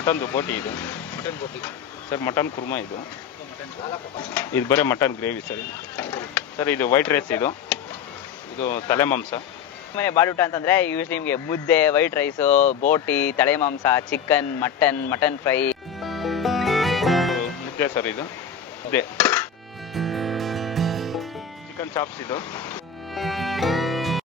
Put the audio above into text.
ಮಟನ್ದು ಬೋಟಿ ಇದು ಮಟನ್ ಬೋಟಿ sir. Mutton Kurma ಇದು ಬರೀ ಮಟನ್ ಗ್ರೇವಿ ಸರ್. ಸರ್ ಇದು ವೈಟ್ ರೈಸ್, ಇದು ತಲೆ ಮಾಂಸ. ಮನೆ ಬಾಡೂಟ ಅಂತಂದ್ರೆ ಯೂಶ್ವಲಿ ನಿಮಗೆ ಮುದ್ದೆ, ವೈಟ್ ರೈಸು, ಬೋಟಿ, ತಲೆ ಮಾಂಸ, ಚಿಕನ್, ಮಟನ್ ಫ್ರೈ. ಮುದ್ದೆ ಸರ್, ಇದು ಮುದ್ದೆ. ಚಿಕನ್ ಚಾಪ್ಸ್ ಇದು.